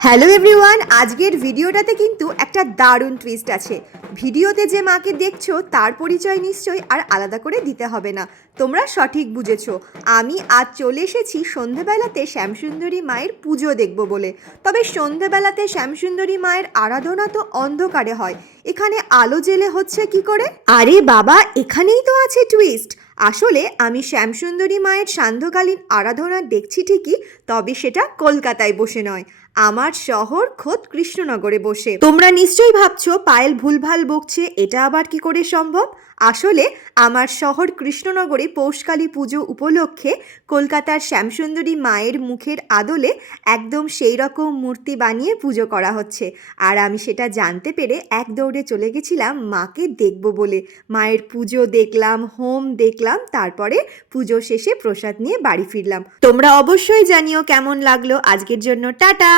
Hello everyone আজকের ভিডিওটাতে কিন্তু একটা দারুণ টুইস্ট আছে। ভিডিওতে যে মাকে দেখছ, তার পরিচয় নিশ্চয়ই আর আলাদা করে দিতে হবে না। তোমরা সঠিক বুঝেছ। আমি আজ চলে এসেছি সন্ধেবেলাতে শ্যামসুন্দরী মায়ের পুজো দেখব বলে। তবে সন্ধেবেলাতে শ্যামসুন্দরী মায়ের আরাধনা তো অন্ধকারে হয়। এখানে আলো জেলে হচ্ছে কি করে? আরে বাবা, এখানেই তো আছে টুইস্ট আসলে আমি শ্যামসুন্দরী মায়ের সান্ধ্যকালীন আরাধনা দেখছি ঠিকই, তবে সেটা কলকাতায় বসে নয়। আমার শহর খোদ কৃষ্ণনগরে বসে। তোমরা নিশ্চয়ই ভাবছ পায়েল ভুলভাল বকছে, এটা আবার কি করে সম্ভব? আসলে আমার শহর কৃষ্ণনগরে পৌষকালী পুজো উপলক্ষে কলকাতার শ্যামসুন্দরী মায়ের মুখের আদলে একদম সেই রকম মূর্তি বানিয়ে পুজো করা হচ্ছে। আর আমি সেটা জানতে পেরে এক দৌড়ে চলে গেছিলাম, মাকে দেখব বলে। মায়ের পুজো দেখলাম, হোম দেখলাম, তারপরে পুজো শেষে প্রসাদ নিয়ে বাড়ি ফিরলাম। তোমরা অবশ্যই জানিও কেমন লাগল। আজকের জন্য টাটা!